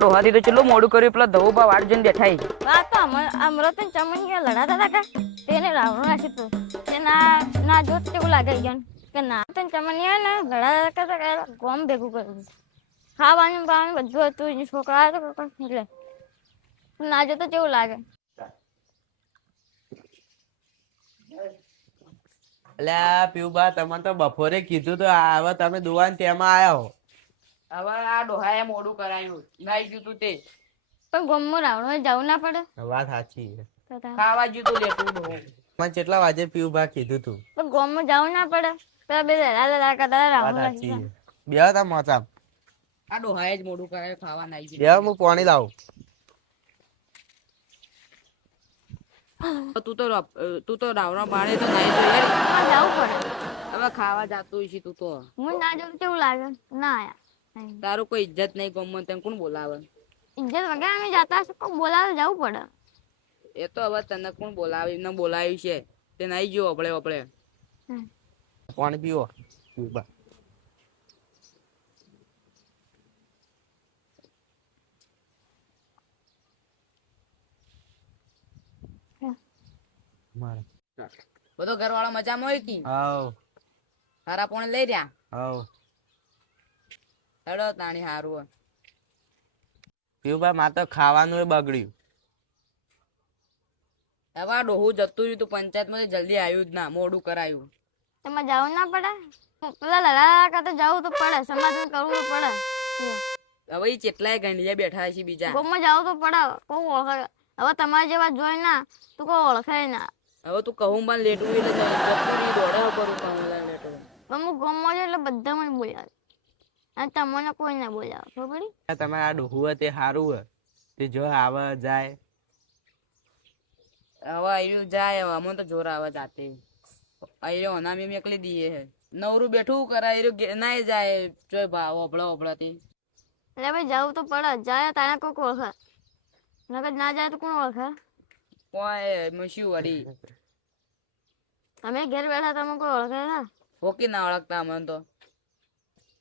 ડોહાથી તો ચેટલું મોડું કર્યું પેલા ધવુભા વાટ જોઈને બેઠા છે. વાત તો અમરત ને ચમનિયા લડાતા હતા કે તેને રાવણ નાસી તું તે ના જોત તેવું લાગે કે ના તને ચમનિયા ને લડાતા હતા ગોમ ભેગું કર્યું ખાવાનું પાવાનું બધું હતું છોકરા હતા એટલે ના જોતો કેવું લાગે. અલ્યા પીઉબા તમે તો બપોરે કીધું તો હવે તમે દુવાન તેમાં આયા હો. હવે આ ડોહાએ મોડું કરાયું નાઈ ગયું તું તે પણ ગોમમાં રાવણ જવું ના પડે. વાત સાચી છે. ખાવા ગયું તું લેતું ડોહું. મને કેટલા વાગે પીઉબા કીધું તું. પણ ગોમમાં જવું ના પડે પેલા બે લડા કરતા વાત રાવણ સાચી નાસી છે. બેહો તા મોચામ. આ ડોહાએ જ મોડું કરાયું ખાવા નાઈ ગયું. બેહો હું પાણી લાવું. તું તો રાવણ બાળે તો નાઈ જોઈએ જવું પડે. હવે ખાવા જાતું છે તું તો. હું ના જોઉં કેવું લાગે ના આયા તારું કોઈ ઇજ્જત નહીં ગમમાં તને કોણ બોલાવે. ઇજ્જત વગર અમે જતા હશે કોઈ બોલાવે જવું પડે. એ તો હવે તને કોણ બોલાવી ને બોલાવ્યું છે તે નાઈ ગયો આપણે પાણી પીવો પીઉબા. મારે બધો ઘર વાળો મજામાં હોય કે આવ સારા પોણે લઈ રહ્યા આવ હેડો તાણી હારું પીઉબા માં તો ખાવાનું બગડ્યું. હવે આ ડોહું જતું રહ્યું તું પંચાયત માંથી જલ્દી આવ્યું જ ના મોડું કરાયું. એમાં જવું ના પડે પેલા લડા કરતા જવું તો પડે સમાધાન કરવું તો પડે. હવે એ કેટલાય ગંઢિયા બેઠા છે બીજા. ગોમમાં જવું તો પડે કોઈ ઓળખે હવે તમારા જેવા જોઈ ના તું કોઈ ઓળખાય ના. હવે તું કહું માં લેટવું એટલે જતું રહ્યું દોડે કરું કહું લેટવું. પણ હું ગોમમાં છું એટલે બધા મને બોલાવે અને તમને કોઈ ના બોલાવે ખબર પડી. તમારે આ ડોહું તે સારું હે તે જો આવે જાય. હવે આવ્યું જાય હવે અમને તો જોર આવે જાતે આવ્યો અનામી એકલી દઈએ હે નવરું બેઠું કરે આવ્યું ના જાય જોઈ ભાવ ઓભળાથી. એટલે ભાઈ જવું તો પડે જાય તારે કોઈક ઓળખે નકર ના જાય તો કોણ ઓળખે. કોઈ મસ્યું વળી અમે ઘેર બેઠા તમે કોઈ ઓળખે ના. હોકી ના ઓળખતા અમને તો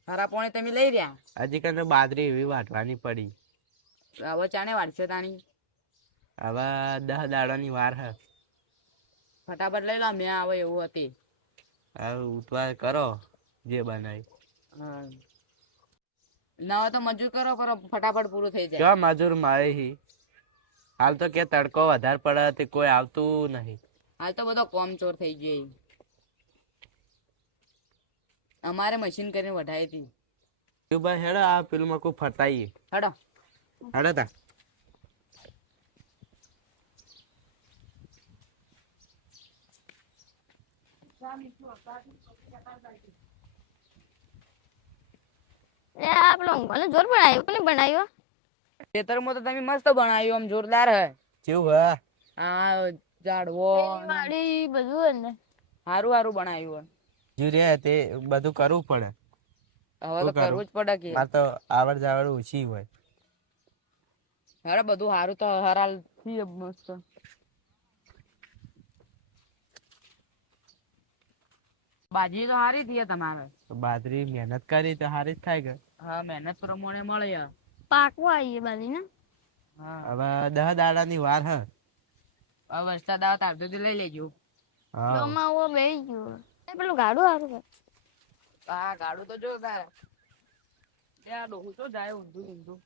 હારા પોણી તમે લઈ રહ્યા. હજી કને બાજરી એવી વાટવાની પડી. હવે ચાને વાટશે તાણી. હવે 10 દાડાની વાર હે. ફટાફટ લઈ લો મેં આવે એવું હતી. હવે ઉતવાર કરો જે બનાવી. ના હોય તો મજૂર કરો ફટાફટ પૂરું થઈ જાય. કેવા મજૂર મારે હી હાલ તો કે તડકો વધારે પડે તે કોઈ આવતું નહીં. હાલ તો બધો કોમચોર થઈ ગયો. અમારે મશીન કરીને વઢાઈ હતી. ભાઈ હેડો આ પેલું મકું ફટાઈએ હેડો હેડો તા. પેલો ઊંઘવાનો જોર બનાવ્યો કોને બનાવ્યો. ખેતરમાં તો તમે મસ્ત બનાવ્યું આમ જોરદાર હે. કેવું હે આ ઝાડવો વાડી બધું ને હારું હારું બનાવ્યું જુરે તે બધું કરવું પડે. હવે તો કરવું જ પડે કે આ તો આવડ જાવડ ઓછી હોય. અરે બધું હારું તો હરાલ થી મસ્ત. બાજી તો હારી થઈ તમારે. બાજરી મહેનત કરી તો હારી જ થાય કે. હા મહેનત પ્રમાણે મળે. પાકવા આવીએ બાજી ને. હવે 10 દાડાની વાર હે. હવે વરસાદ આવે તાર સુધી લઈ લેજો. હા બેહી ગયો પેલું ગાડું હારું છે. હા ગાડું તો જો તારે ત્યાં ડોહું તો જાય ઊંધું ઊંધું.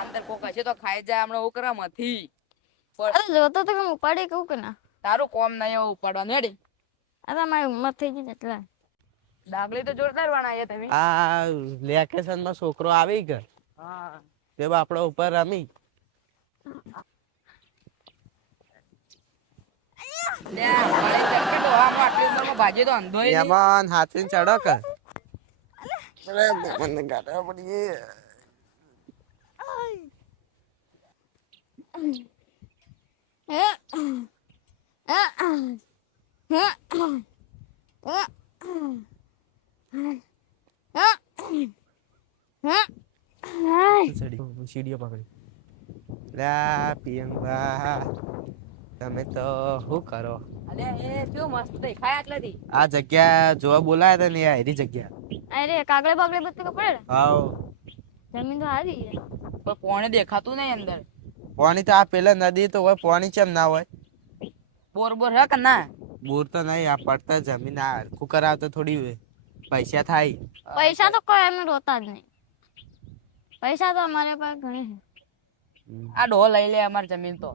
અંદર કોક હશે તો ખાઈ જાય હમણાં ઉકરા માંથી. જોતો તો કે ઉપાડી કહું કે ના તારું કોમ નહીં એવું ઉપાડવાનું હેડી. અરે મારી ઉંમર થઈ ગઈ એટલે ડાગલી તો જોરદાર બનાવી તમે. આ વેકેશન માં છોકરો આવી કે હા તે આપડો ઉપર રમી. ભાજી તો અંધો એમાં હાથીને ચડો કે મને ગાડા પડી. સીડીઓ પકડી લા પિયંગા તમે તો શું કરો. અલે એ કેવું મસ્ત દેખાય આટલેથી. આ જગ્યા જોવા બોલાયા હતા ને એ હારી જગ્યા. અરે કાગળે બાગળે બધું કપડે ને હાવ જમીન તો હારી છે. પણ પોણે દેખાતું નહીં અંદર. પાણી તો આ પેલા નદી તો હોય, પાણી કેમ ના હોય? બોર બોર હે કે ના? બોર તો નહીં, આ પડતા જમીન આ હરખું કરાવ તો થોડી પૈસા થાય. પૈસા તો કોઈ અમે રોતા જ નહીં. પૈસા તો અમારે પાસે ઘણી છે. આ ડોહ લઈ લે અમારી જમીન તો.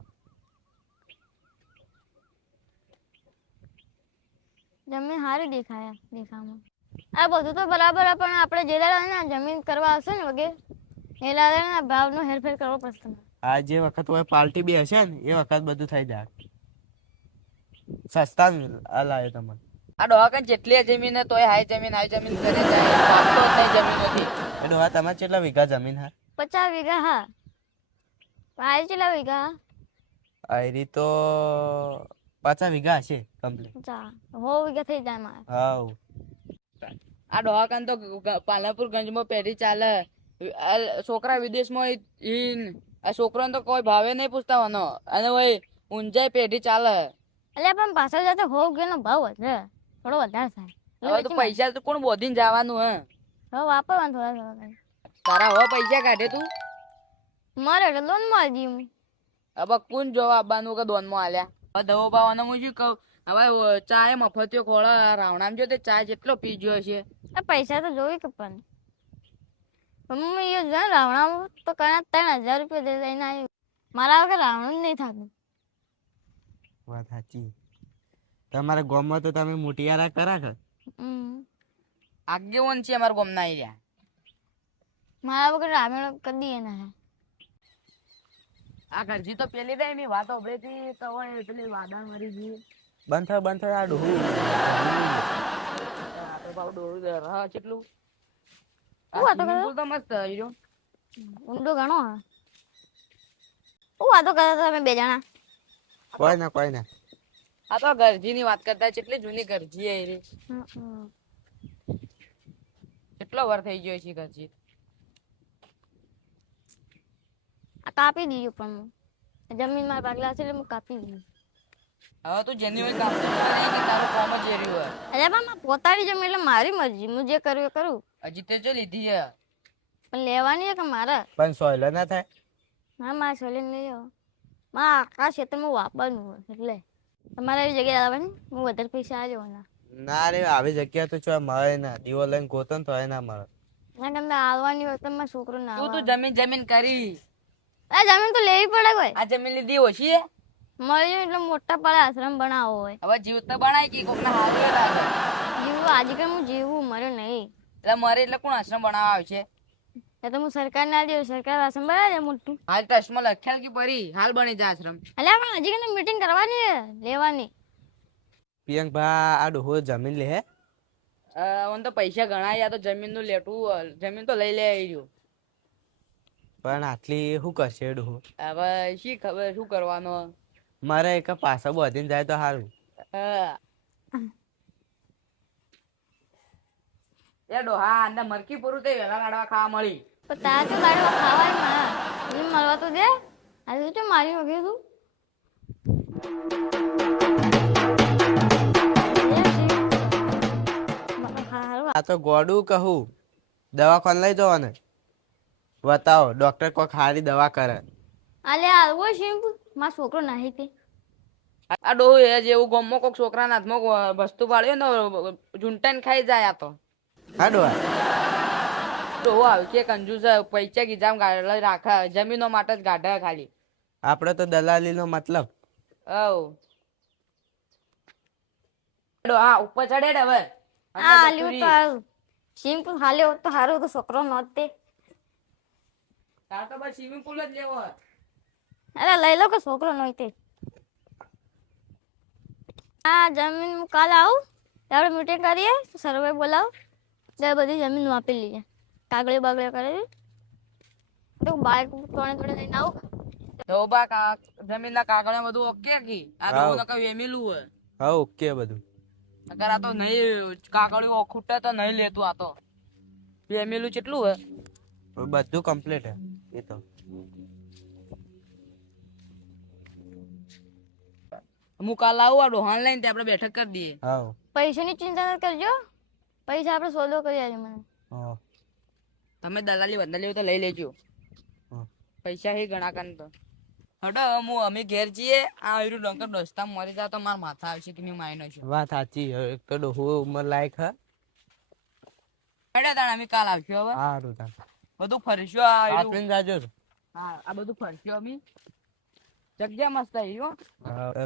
જમીન સારી દેખાય દેખામાં. આ બધું તો બરાબર છે, પણ આપણે જે દાડે ને જમીન કરવા આવશે ને વગેરે એ દાડે ને ભાવનો હેરફેર કરવો પડશે તમારે. આ જે વખત હોય પાર્ટી બી હશે ને એ વખત બધું થઈ જાય. સસ્તા આ લાવે તમને. આ ડોહા કઈ જેટલી જમીન હે તોય હાઈ જમીન કરે જાય. પાકતો જ નહીં જમીનોથી. એ ડોહા તમારે કેટલા વીઘા જમીન હા? 50 વીઘા હા. આ કેટલા વીઘા હા? આયરી તો 50 વીઘા હશે કમ્પ્લીટ. 100 વીઘા થઈ જાય મારે. હાવ આ ડોહા કન તો પાલનપુર ગંજમાં પેઢી ચાલે. આ છોકરા વિદેશમાં આ છોકરાને તો કોઈ ભાવે નહીં પૂછતા હોનો. અને ભાઈ ઊંઝાઈ પેઢી ચાલે. એટલે પણ પાછળ જતો 100 વીઘાનો ભાવ વધે, થોડો વધારે થાય. હવે તો પૈસા તો કોણ બોધીને જવાનું હે? હવે વાપરવાનું થોડા. તારા હવે પૈસા કાઢે તું? મારે એટલે લોન માં દી હું. હવે કોણ જોવા આવવાનું કે દોનમાં આલ્યા? હવે દવો પાવાનો હું શું કહું? હવે ચા મફતિયો ખોળો રાવણામ જો તે ચા જેટલો પી ગયો છે. પૈસા તો જોઈ કે પણ મમ્મી એ જો રાવણા તો કણા 3000 રૂપિયા લઈને આવ્યું. મારા વગર રાવણું જ નહીં થતું. વાત સાચી. તમારા ગામમાં તો તમે મોટિયારા કરા કે? આગેવાન છે અમારા ગામના એરિયા. મારા વગર રાવણ કદી એ ના. આ ઘરજી તો પેલી દે મેં વાત ઓબળેથી તો હોય પેલી વાદા મરી ગઈ. બંધ થાય આ ડોહું. આ તો ભાવ ડોહું રહ કેટલું. શું વાતો કરો? તો મસ્ત હીરો. ઊંડો ઘણો હા. શું વાતો કરતા તમે બે જણા? કોઈ ના આ તો ઘરજી ની વાત કરતા કેટલી જૂની ઘરજી હે રે. કેટલો વાર થઈ ગયો છે ઘરજી. આ કાપી દીધું પણ જમીન માં પાગલા છે એટલે હું કાપી દીધું. હવે તું જેની હોય કામ કે તારું કામ જ એર્યું હોય. અરે પણ મારી પોતાની જમીન એટલે મારી મરજી, હું જે કર્યું એ કરું. હજી તે જો લીધી હે. પણ લેવાની છે કે મારે? પણ સોયલો ના થાય. હા મારે સોલીને લઈ જાઓ. મારા આખા ક્ષેત્રમાં વાપરવાનું હોય એટલે તમારે એવી જગ્યાએ આવવાની હું વધારે પૈસા આવી જવાના. ના રે આવી જગ્યા તો છો મળે ના. દીવો લઈને ગોતો તો ના મળે. ના તમને આવવાની હોય તો મારા છોકરો ના તું આવે. જમીન કરી. આ જમીન તો લેવી પડે કોઈ. આ જમીન લીધી ઓછી હે. મળી જાય એટલે મોટા પાડે આશ્રમ બનાવવો હોય. હવે જીવતા બનાય કે કોકના હાથે લાગે. જીવવું આજકાલ હું જીવવું મરે નહીં. એટલે મરે એટલે કોણ આશ્રમ બનાવવા આવશે? એ તો હું સરકાર ના દઉં, સરકાર આશ્રમ બનાવી દે મોટું. હાલ ટ્રસ્ટમાં લખ્યા કે પરી હાલ બની જાય આશ્રમ. અલ્યા પણ હજી કઈ મીટિંગ કરવાની છે લેવાની. પિયંક ભા આ ડોહો જમીન લે હે? મને તો પૈસા ઘણા યા તો જમીન નું લેટું જમીન તો લઈ લે આવ્યું. પણ આટલી શું કરશે ડોહો? હવે શી ખબર શું કરવાનો. મારે એક પાછા બધીને જાય તો સારું. એ ડોહા અંદર મરકી પૂરું થઈ વેલા લાડવા ખાવા મળી. પણ તારા તો ગાડી ખાવાય માં મને મળવા તો દે. આજે તો મારી વગેરે તું આ તો ગોડું કહું દવાખાને લઈ જવાને બતાવો ડોક્ટર કોઈ ખારી દવા કરે. આલે આવો છે મારો છોકરો નાહી તે. આ ડોહું એ જેવું ગમો કોક છોકરાના હાથમાં વસ્તુ પાડ્યો ને ઝૂંટાઈને ખાઈ જાય. આ તો હા ડોહા ડોહું આવે કે કંજૂસ પૈસા ગીજામ ગાડે રાખે જમીનો માટે જ ગાઢે ખાલી. આપડે તો દલાલી નો મતલબ. હા ઉપર ચડે ને હવે. આ આલ્યું તો આવું સિમ્પલ હાલ્યો તો હારું તો છોકરો નહોત તે. તાર તો બસ સ્વિમિંગ પુલ જ લેવો. અરે લઈ લો કે છોકરો નહોત તે. આ જમીન હું કાલે આવું આપણે મીટિંગ કરીએ સર્વે બોલાવો એટલે બધી જમીન વાપરી લઈએ. કાગળે બાગળે કરી તો બાઈક થોડે લઈને આવું. જમીન ના કાગળ બધું ઓકે કી આ ડોહું નકા વેમેલું હોય. હા ઓકે બધું. અગર આ તો નહીં કાગળિયો ખૂટે તો નહીં લેતું. આ તો વેમેલું કેટલું હોય બધું કમ્પ્લીટ હે એ તો. હું કાલ આવું આ ડોહાન લઈને તે આપણે બેઠક કરી દઈએ. હાવ પૈસાની ચિંતા ન કરજો, પૈસા આપણે સોદો કરી આલજો મને. હા તમે દલાલી બંધાલી હોય તો લઈ લેજો. હા. પૈસા હે ગણા કાન તો હડો હું અમે ઘેર જઈએ. આ એરું ડંકર દોસ્તા મરી જા તો માર માથા આવશે કે નહીં માયનો છે. વાત સાચી. એક તો ડોહું ઉંમર લાયક હે. હડે તાણ અમે કાલ આવશું હવે. સારું તાન બધું ફરશું આ એરું. આપીને જાજો. હા આ બધું ફરશું અમે. જગ્યા મસ્ત આવી હો.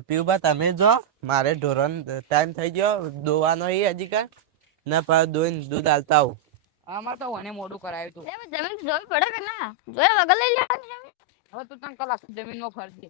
પીયુબા તમે જો, મારે ઢોરણ ટાઈમ થઈ ગયો દોવાનો ઈ હજી કાંઈ ના પા દોઈને દૂધ આલતા આવું. અમાર તો મને મોડું કરાયું તું. લે જમીન જોવી પડે કે ના જોયા વગર લઈ લેવાની જમીન. હવે તું તને કલાક જમીનમાં ફરજે.